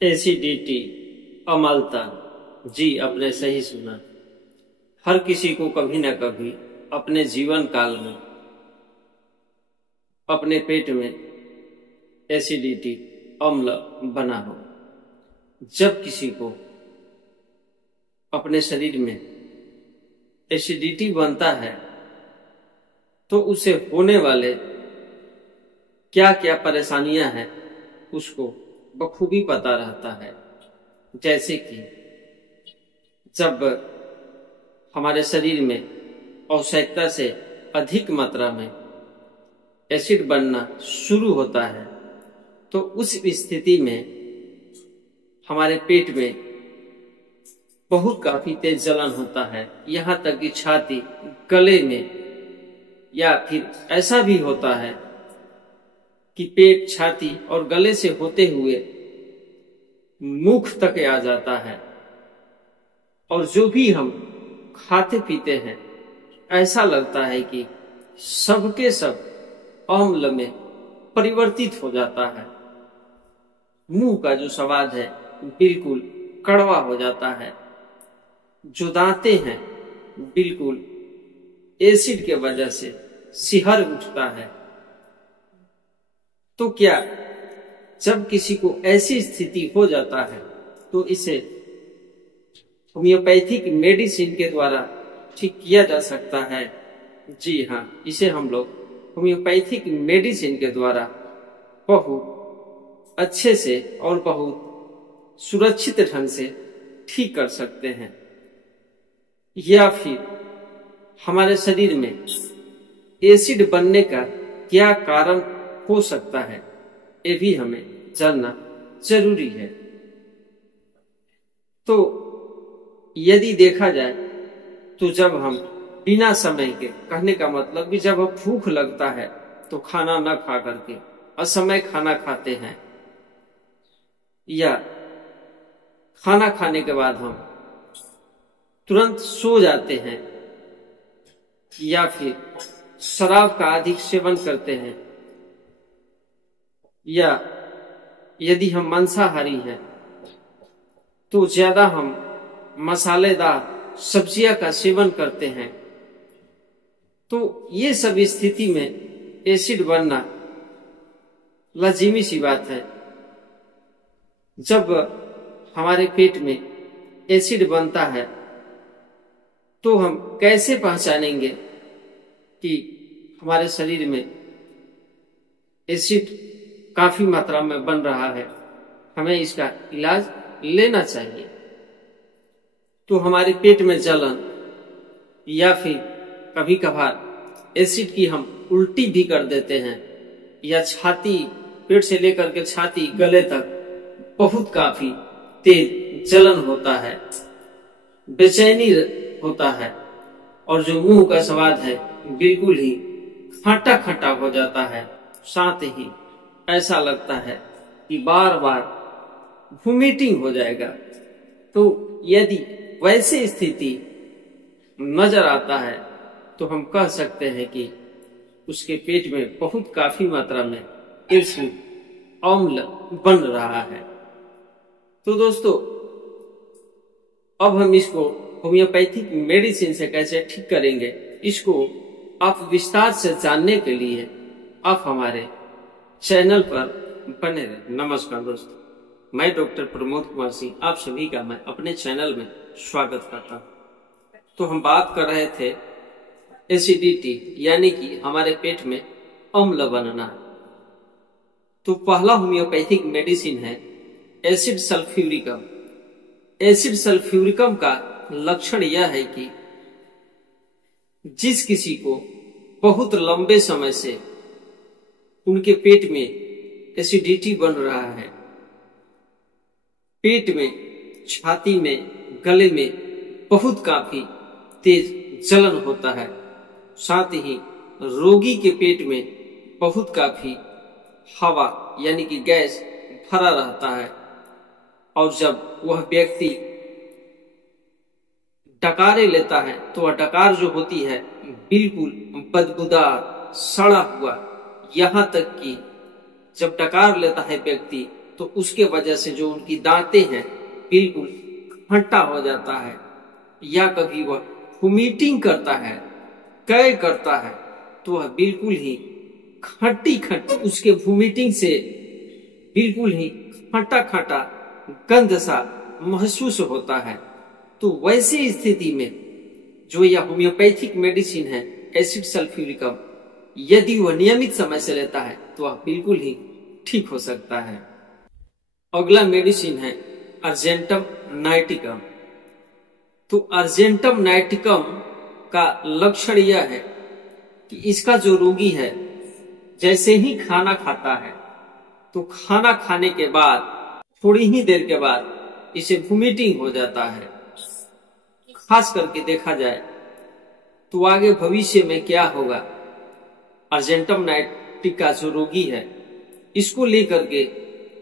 Acidity, अम्लता। जी, आपने सही सुना। हर किसी को कभी न कभी अपने जीवन काल में अपने पेट में एसिडिटी, अम्ल बना हो। जब किसी को अपने शरीर में एसिडिटी बनता है तो उसे होने वाले क्या क्या परेशानियां हैं उसको बखूबी पता रहता है। जैसे कि जब हमारे शरीर में आवश्यकता से अधिक मात्रा में एसिड बनना शुरू होता है तो उस स्थिति में हमारे पेट में बहुत काफी तेज जलन होता है, यहाँ तक कि छाती, गले में, या फिर ऐसा भी होता है कि पेट, छाती और गले से होते हुए मुख तक आ जाता है। और जो भी हम खाते पीते हैं ऐसा लगता है कि सबके सब अम्ल में परिवर्तित हो जाता है। मुंह का जो स्वाद है बिल्कुल कड़वा हो जाता है। जो दांते हैं बिल्कुल एसिड के वजह से सिहर उठता है। तो क्या जब किसी को ऐसी स्थिति हो जाता है तो इसे होम्योपैथिक मेडिसिन के द्वारा ठीक किया जा सकता है? जी हाँ, इसे हम लोग होम्योपैथिक मेडिसिन के द्वारा बहुत अच्छे से और बहुत सुरक्षित ढंग से ठीक कर सकते हैं। या फिर हमारे शरीर में एसिड बनने का क्या कारण हो सकता है, ये भी हमें जानना जरूरी है। तो यदि देखा जाए तो जब हम बिना समय के, कहने का मतलब कि जब भूख लगता है तो खाना न खा करके असमय खाना खाते हैं, या खाना खाने के बाद हम तुरंत सो जाते हैं, या फिर शराब का अधिक सेवन करते हैं, या यदि हम मांसाहारी हैं तो ज्यादा हम मसालेदार सब्जियां का सेवन करते हैं, तो ये सब स्थिति में एसिड बनना लाजिमी सी बात है। जब हमारे पेट में एसिड बनता है तो हम कैसे पहचानेंगे कि हमारे शरीर में एसिड काफी मात्रा में बन रहा है, हमें इसका इलाज लेना चाहिए? तो हमारे पेट में जलन, या फिर कभी कभार एसिड की हम उल्टी भी कर देते हैं, या छाती, पेट से लेकर के छाती, गले तक बहुत काफी तेज जलन होता है, बेचैनी होता है, और जो मुंह का स्वाद है बिल्कुल ही खट्टा खट्टा हो जाता है। साथ ही ऐसा लगता है कि बार बार वोमिटिंग हो जाएगा। तो यदि वैसी स्थिति नजर आता है तो हम कह सकते हैं कि उसके पेट में बहुत काफी मात्रा में एसिड, अम्ल बन रहा है। तो दोस्तों, अब हम इसको होम्योपैथिक मेडिसिन से कैसे ठीक करेंगे, इसको आप विस्तार से जानने के लिए आप हमारे चैनल पर बने रहें। नमस्कार दोस्तों, मैं डॉक्टर प्रमोद कुमार सिंह आप सभी का मैं अपने चैनल में स्वागत करता हूँ। तो हम बात कर रहे थे एसिडिटी, यानी कि हमारे पेट में अम्ल बनना। तो पहला होम्योपैथिक मेडिसिन है एसिड सल्फ्यूरिकम। एसिड सल्फ्यूरिकम का लक्षण यह है कि जिस किसी को बहुत लंबे समय से उनके पेट में एसिडिटी बन रहा है, पेट में, छाती में, गले में बहुत काफी तेज जलन होता है, साथ ही रोगी के पेट में बहुत काफी हवा यानी कि गैस भरा रहता है, और जब वह व्यक्ति डकारे लेता है तो वह डकार जो होती है बिल्कुल बदबूदार, सड़ा हुआ, यहाँ तक कि जब डकार लेता है व्यक्ति तो उसके वजह से जो उनकी दांतें हैं बिल्कुल खट्टा हो जाता है, या कभी वह वोमिटिंग करता है, कै करता है, तो वह बिल्कुल ही खट्टी खट्टी, उसके वोमिटिंग से बिल्कुल ही खट्टा खट्टा गंध सा महसूस होता है। तो वैसी स्थिति में जो यह होम्योपैथिक मेडिसिन है एसिड सल्फ्यूरिकम, यदि वह नियमित समय से लेता है तो वह बिल्कुल ही ठीक हो सकता है। अगला मेडिसिन है अर्जेंटम नाइटिकम। तो अर्जेंटम नाइटिकम का लक्षण यह है कि इसका जो रोगी है जैसे ही खाना खाता है तो खाना खाने के बाद थोड़ी ही देर के बाद इसे वोमिटिंग हो जाता है। खास करके देखा जाए तो आगे भविष्य में क्या होगा, अर्जेंटम नाइटिक का जो रोगी है इसको लेकर के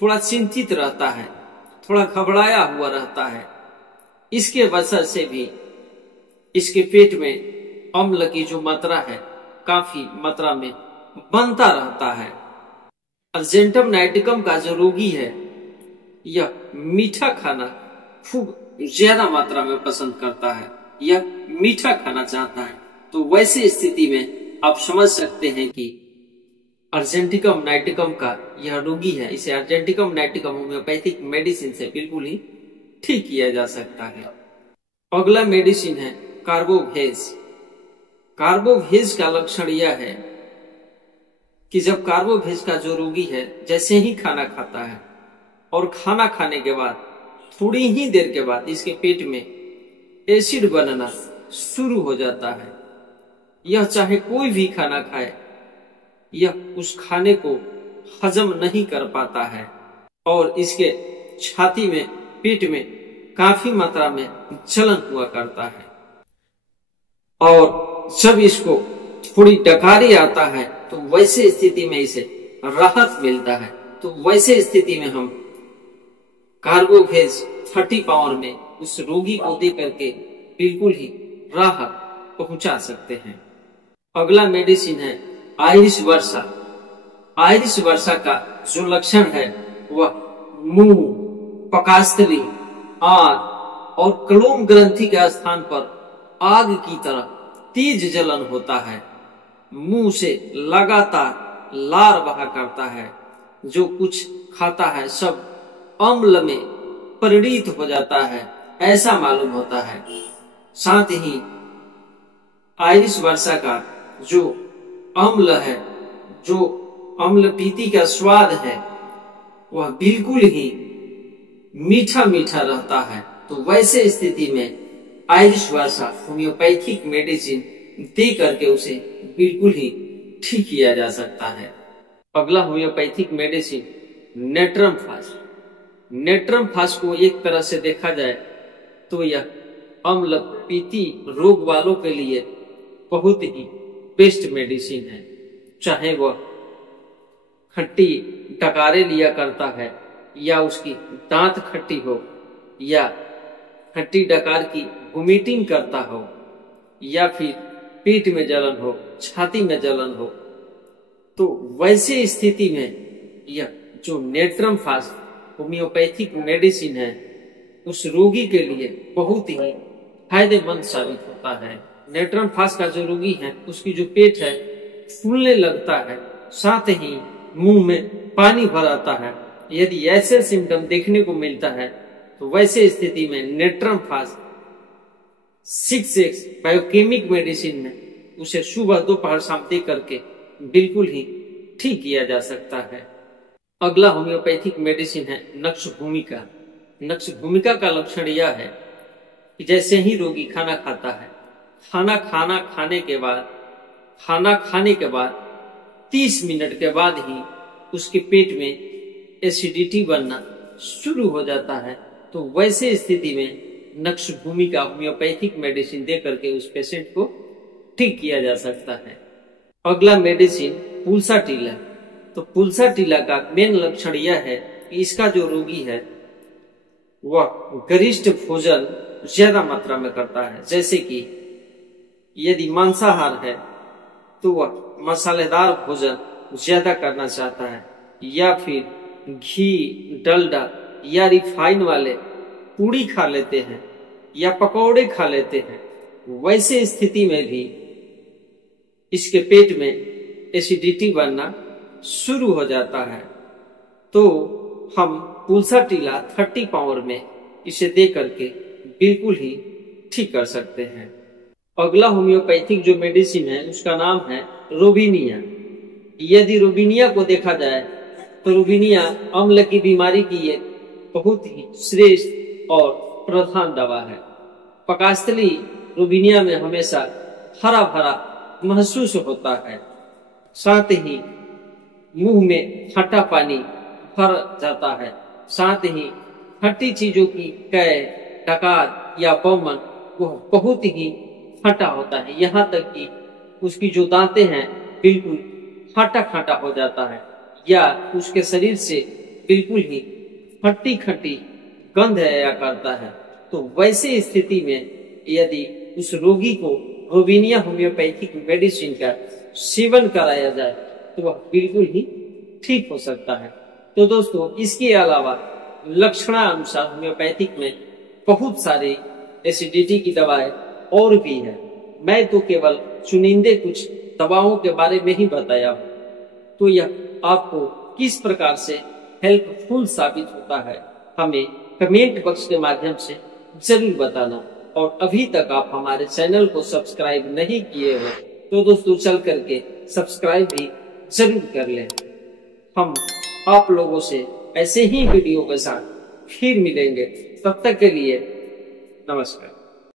थोड़ा चिंतित रहता है, थोड़ा घबराया हुआ रहता है। इसके वजह से भी इसके पेट में अम्ल की जो मात्रा है काफी मात्रा में बनता रहता है। अर्जेंटम नाइटिकम का जो रोगी है यह मीठा खाना खूब ज्यादा मात्रा में पसंद करता है, यह मीठा खाना चाहता है। तो वैसी स्थिति में आप समझ सकते हैं कि अर्जेंटिकम नाइटिकम का यह रोगी है, इसे अर्जेंटिकम नाइटिकम होम्योपैथिक मेडिसिन से बिल्कुल ही ठीक किया जा सकता है। अगला मेडिसिन है कार्बोवेज। कार्बोवेज का लक्षण यह है कि जब कार्बोवेज का जो रोगी है जैसे ही खाना खाता है और खाना खाने के बाद थोड़ी ही देर के बाद इसके पेट में एसिड बनना शुरू हो जाता है। यह चाहे कोई भी खाना खाए, यह उस खाने को हजम नहीं कर पाता है और इसके छाती में, पेट में काफी मात्रा में जलन हुआ करता है। और जब इसको थोड़ी डकारी आता है तो वैसे स्थिति में इसे राहत मिलता है। तो वैसे स्थिति में हम कार्बोवेज 30 पावर में उस रोगी को दे करके बिल्कुल ही राहत पहुंचा सकते हैं। अगला मेडिसिन है आयरिश वर्षा। आयरिश वर्षा का जो लक्षण है वह मुंह, पकास्त्री, आंख और क्लोम ग्रंथि के स्थान पर आग की तरह तेज जलन होता है। मुंह से लगातार लार बहा करता है, जो कुछ खाता है सब अम्ल में परिणित हो जाता है, ऐसा मालूम होता है। साथ ही आयरिश वर्षा का जो अम्ल है, जो अम्ल पीति का स्वाद है, वह बिल्कुल ही मीठा मीठा रहता है। तो वैसे स्थिति में आयरिश वर्षा होम्योपैथिक मेडिसिन दे करके उसे बिल्कुल ही ठीक किया जा सकता है। अगला होम्योपैथिक मेडिसिन नेट्रम फास। नेट्रम फास को एक तरह से देखा जाए तो यह अम्ल पीति रोग वालों के लिए बहुत ही बेस्ट मेडिसिन है। चाहे वह खट्टी डकारे लिया करता है या उसकी दांत खट्टी हो या खट्टी डकार की वोमिटिंग करता हो या फिर पेट में जलन हो, छाती में जलन हो, तो वैसे स्थिति में यह जो नेट्रम फास होम्योपैथिक मेडिसिन है उस रोगी के लिए बहुत ही फायदेमंद साबित होता है। नेट्रम फास का जो रोगी है उसकी जो पेट है फूलने लगता है, साथ ही मुंह में पानी भर आता है। यदि ऐसे सिम्टम देखने को मिलता है तो वैसे स्थिति में नेट्रम फास 6 बायोकेमिक मेडिसिन में उसे सुबह दोपहर शाम दे करके बिल्कुल ही ठीक किया जा सकता है। अगला होम्योपैथिक मेडिसिन है नक्ष भूमिका। नक्ष भूमिका का लक्षण यह है कि जैसे ही रोगी खाना खाता है, खाना खाने के बाद 30 मिनट के बाद ही उसके पेट में एसिडिटी बनना शुरू हो जाता है। तो वैसे स्थिति में नक्ष भूमिका होम्योपैथिक मेडिसिन दे करके उस पेशेंट को ठीक किया जा सकता है। अगला मेडिसिन पुलसाटिला। तो पुलसाटिला का मेन लक्षण यह है कि इसका जो रोगी है वह गरिष्ठ भोजन ज्यादा मात्रा में करता है। जैसे कि यदि मांसाहार है तो वह मसालेदार भोजन ज्यादा करना चाहता है, या फिर घी, डलडा या रिफाइन वाले पूड़ी खा लेते हैं या पकौड़े खा लेते हैं, वैसे स्थिति में भी इसके पेट में एसिडिटी बनना शुरू हो जाता है। तो हम पुलसा टीला 30 पावर में इसे दे करके बिल्कुल ही ठीक कर सकते हैं। अगला होम्योपैथिक जो मेडिसिन है उसका नाम है रोबिनिया। यदि रोबिनिया को देखा जाए तो रोबिनिया अम्ल की बीमारी की एक बहुत ही श्रेष्ठ और प्रधान दवा है। पकास्थली रोबिनिया में हमेशा हरा भरा महसूस होता है, साथ ही मुंह में खट्टा पानी भर जाता है, साथ ही खट्टी चीजों की कै, डकार या बमन वह बहुत ही खट्टा होता है, यहाँ तक कि उसकी जो दांतें हैं बिल्कुल खट्टा खट्टा हो जाता है या उसके शरीर से बिल्कुल ही खट्टी खट्टी गंध आया करता है। तो वैसे स्थिति में यदि उस रोगी को रोबिनिया होम्योपैथिक मेडिसिन का सेवन कराया जाए तो वह बिल्कुल ही ठीक हो सकता है। तो दोस्तों, इसके अलावा लक्षणानुसार होम्योपैथिक में बहुत सारी एसिडिटी की दवाएं और भी है। मैं तो केवल चुनिंदे कुछ दवाओं के बारे में ही बताया हूँ। तो यह आपको किस प्रकार से हेल्पफुल साबित होता है हमें कमेंट बॉक्स के माध्यम से जरूर बताना। और अभी तक आप हमारे चैनल को सब्सक्राइब नहीं किए हो तो दोस्तों चल करके सब्सक्राइब भी जरूर कर लें। हम आप लोगों से ऐसे ही वीडियो के साथ फिर मिलेंगे, तब तक के लिए नमस्कार।